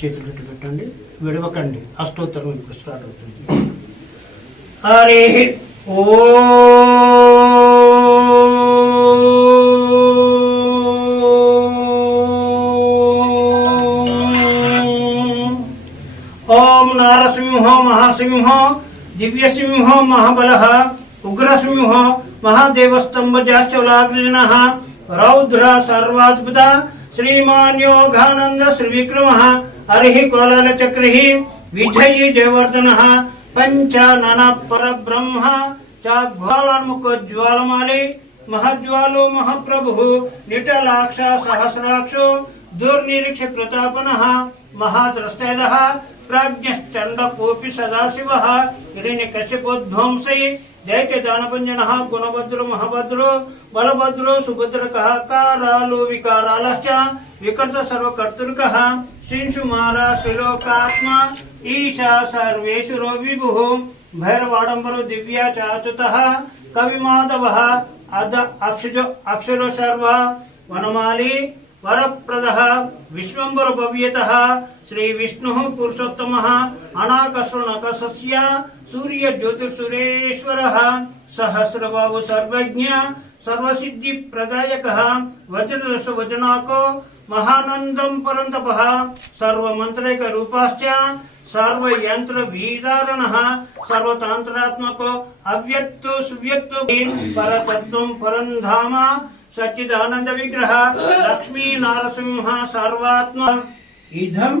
చేతులు ఇటు పెట్టండి విడవకండి. అష్టోత్తరం ఇప్పుడు స్టార్ట్ అవుతుంది? హరి ఓ ఓం నారసింహ మహాసింహ దివ్యసింహ మహాబల ఉగ్రసింహ మహాదేవస్తంభజాశ్చలాగ్రజన రౌద్ర సర్వాద్భుత श्रीमान योगानंद श्री विक्रम हरि कोलल चक्र, विजय जयवर्धन पंच पंचानन पर ब्रह्म चाग्वालोन्मुखोज्वालमाले महज्वालो महाप्रभु, निटलाक्ष सहस्राक्ष, दुर्निरीक्ष प्रतापन महाद्रस्तैल प्राज्ञश्चंडकोपि सदाशिव हिरण्यकश्यपोध्वंसये దైత్య దానభంజన గుణభద్రు మహభద్రు బలభద్రు సుభద్రక కారాలు వికారాలశ్చ వికృత సర్వకర్తృక శ్రీంశుమార శ్రీలోకాత్మ ఈశా సర్వేశ్వరో విభు భైరవాడంబరు దివ్యా చాచుత కవిమాధవ అద అక్షజ అక్షరో సర్వ వనమాలి వరప్రద విశ్వంబర భవ్యత శ్రీ విష్ణు పురుషోత్తమ అనాకర్షణకసస్య సూర్య सूर्य ज्योतिर्सुरेश्वरः सहस्रबाहु सर्वज्ञ सर्वसिद्धि प्रदायकः वज्रदश वचनाको महानन्दम् परन्तपः, सर्वमन्त्रैकरूपाश्च सर्वयन्त्र भीधारणः सर्वतान्त्रात्मको अव्यक्त सुव्यक्त पर परम् धाम सच्चिदानन्द विग्रह लक्ष्मी नारसिंह सर्वात्मा। इधम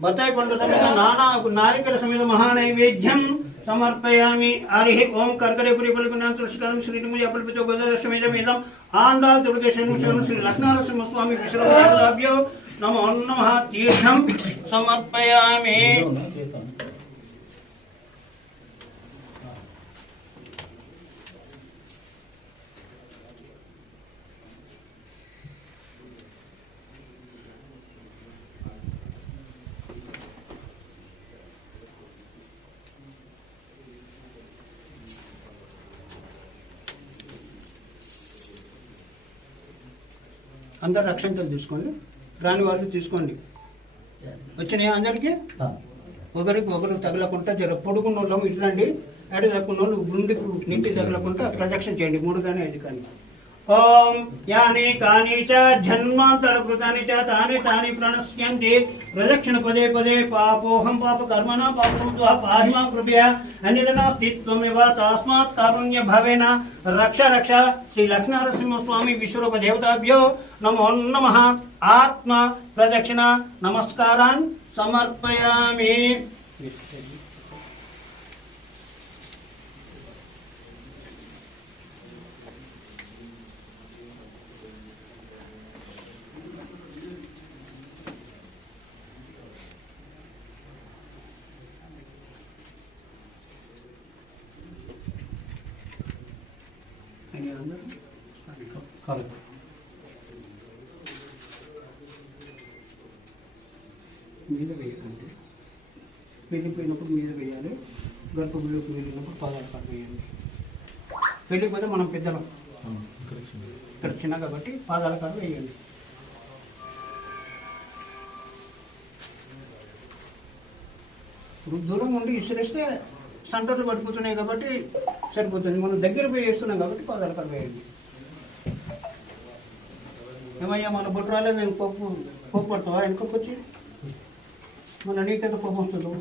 बतैकुंड समेत नाना नारिकेल समेत महानैवेद्यम समर्पयामि। हरिः ओम कर्करेपुरी बलिपुनां तुलसीकालं श्रीनिमुय अपल्पितो गजरश्मेजमेदम् आण्डाल दुर्गेशनुशनु श्री लक्ष्मणनरसिंहस्वामि विश्वभ्यो नमो नमः। तीर्थं समर्पयामि। అందరు రక్షణలు తీసుకోండి రాని వాళ్ళు తీసుకోండి. వచ్చినాయా అందరికి? ఒకరికి ఒకరికి తగలకుండా జర పొడుగున్న వాళ్ళం ఇట్లాంటి అడి తక్కున్న వాళ్ళు గుండెకు నింటి తగలకుండా ప్రదక్షిణ చేయండి మూడు కానీ ఐదు కానీ. ॐ यानि कानि च जन्मान्तरकृतानि च तानि तानि प्रणश्यन्ति। प्रदक्षिणपदे पदे पापोऽहं पापकर्मणा पापभूत्वा पाहि माँ कृपया अन्यदनास्ति त्वमेव तस्मात् नमो नम। आत्मा प्रदक्षिणा नमस्कारान् समर्पयामि। మీద వేయకండి వెళ్ళిపోయినప్పుడు మీద వేయాలి గర్భగుడిలోకి వెళ్ళినప్పుడు పాదాలు కాడ వేయండి వెళ్ళిపోతే మనం పెద్దలం. ఇక్కడ చిన్న కాబట్టి పాదాల కాడ వేయండి. ఇప్పుడు దూరంగా ఉండి ఇసిరేస్తే సెంటర్లు పడిపోతున్నాయి కాబట్టి సరిపోతుంది. మనం దగ్గర పోయి వేస్తున్నాం కాబట్టి పాదాల కాడ ఏమయ్యా మన బుట్రాలే మేము నేను పప్పు పప్పు పడతావా? వెనుకొచ్చి వచ్చి మన నీకెంత పప్పు వస్తుందో.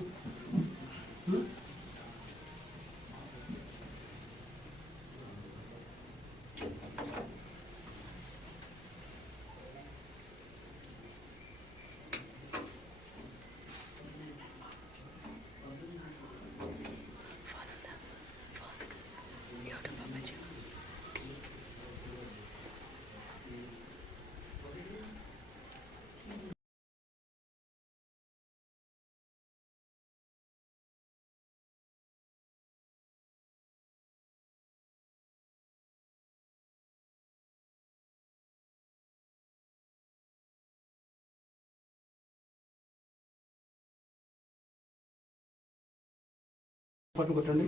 పట్టుకొట్టండి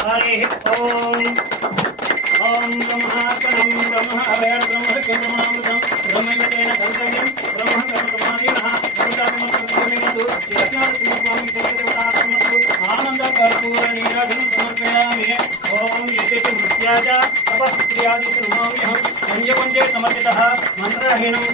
హరి ఓం ఓం బ్రహ్మార్పణం బ్రహ్మ హరేర్ బ్రహ్మ కేంద్రమామృతం బ్రహ్మైవతేన కర్తవ్యం బ్రహ్మ కర్తమాదీనః భూతాత్మకర్తవ్యమతు యజ్ఞానసింహస్వామి దేవదేవతాత్మకు ఆనంద కర్పూర నీరాజనం సమర్పయామి. ఓం మృత్యాజ తపః క్రియాది నమామ్యహం సమర్పితః మంత్రహీనం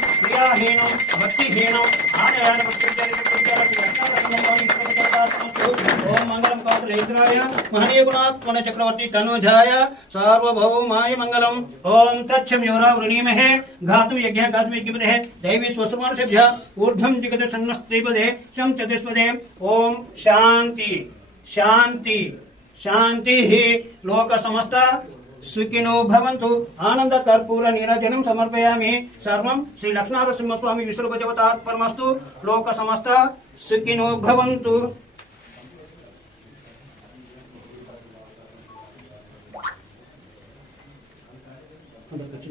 गरुण चक्रवर्ती तनुजाय सार्वभौमाय मंगलम। ओम तत्म योरा वृणीमहे घातु यज्ञ, घातु यज्ञपदे दैवी स्वसमानसेभ्य ऊर्धम जिगत सन्नस्त्रीपदे शं चतुष्पदे ओम शांति शांति शांति ही लोक समस्त सुखिनो भवन्तु। आनंद कर्पूर नीरजनम समर्पयामि। सर्वं श्री लक्ष्मण नरसिंह स्वामी विश्वरूप देवता परमस्तु। लोक समस्त सुखिनो भवन्तु।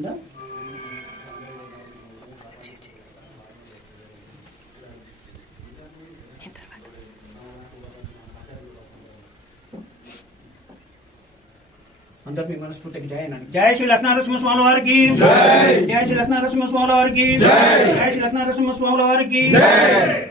şurada. अंदर भी मनस्फूर्ति जय ना जय श्री लखना स्वामी स्वालोहर की जय। जय। श्री लखना स्वामी स्वालोहर की जय। जय। श्री लखना स्वामी स्वालोहर की जय।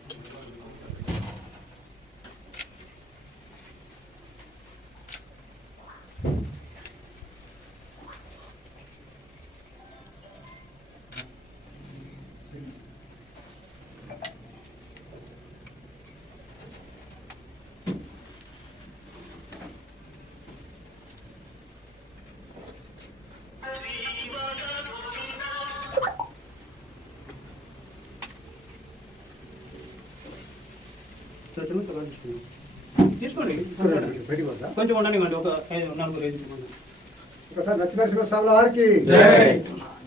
తీసుకోండి? కొంచెం ఉండనివ్వండి ఒక ఐదు నలుగురు. ఒకసారి లక్ష్మీనరసింహ స్వామి వారికి జై.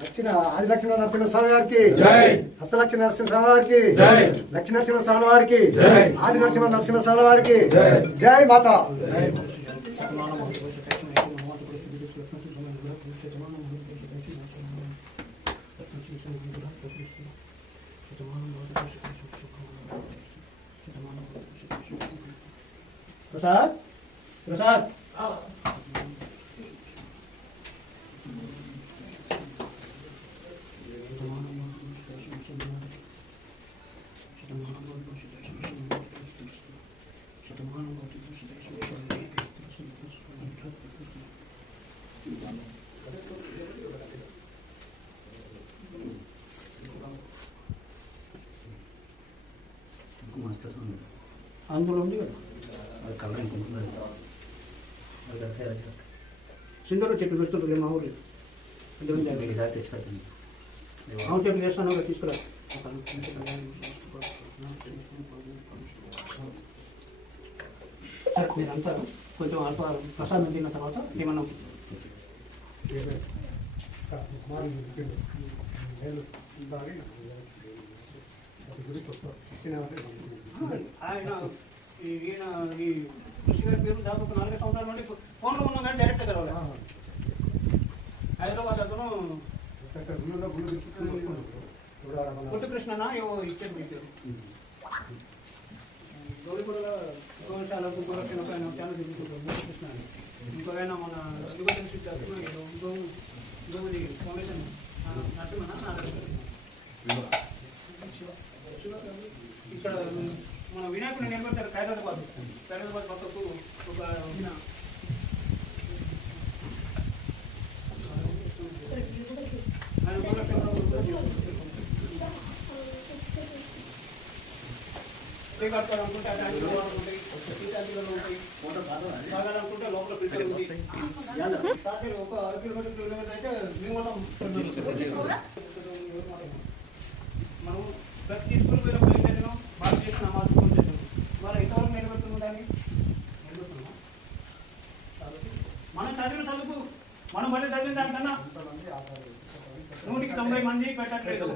లక్ష్మణ ఆది లక్ష్మణ నరసింహ స్వామి వారికి జై. హస్తలక్ష్మణ నరసింహ స్వామి వారికి జై. లక్ష్మీ నరసింహ స్వామి వారికి జై. प्रसाद प्रसाद 안 돌아옵니까? మాత ప్రసాద్ ప్రసాద్ అందులో ఉంది కదా సింధూరు చెట్టు పెడుతుంటుంది మా ఊర్లో అందులో ఉంది. మామిడి చెట్టు చేస్తాను తీసుకురా సరే మీరంతా కొంచెం అల్ప ప్రసాదం తిన్న తర్వాత ఏమన్నా ఆయన ఈయన ఈ కృషి గారి పేరు దాదాపు నాలుగు సంవత్సరాల నుండి ఫోన్లో ఉన్నాం కానీ డైరెక్ట్ కలవాలి హైదరాబాద్ అతను పుట్టు కృష్ణనా ఏవో ఇచ్చారు మీ పేరు గౌరీపురలో గోశాల గోరక్షణ పైన చాలా కృష్ణ మన యువజన ఇంకో ఇంకోది ఫౌండేషన్ నట్టుమనా ఇక్కడ మన వినాయకుడిని నిలబెట్టారు ఖైరతాబాద్ ఖైరతాబాద్ పక్కకు ఒక ఆయన గోరక్షణ ఫ్రీ కట్టాలనుకుంటే ఆ ట్యాంకులో ఉంటాయి ఈ ట్యాంకులో ఉంటాయి తాగాలనుకుంటే లోపల ఫిల్టర్ ఉంది రాత్రి ఒక అర కిలోమీటర్ కిలోమీటర్ అయితే మినిమం మనం ప్రతి తీసుకుని మనం మళ్ళీ చదివిన దానికన్నా నూటికి తొంభై మంది పెట్టట్లేదు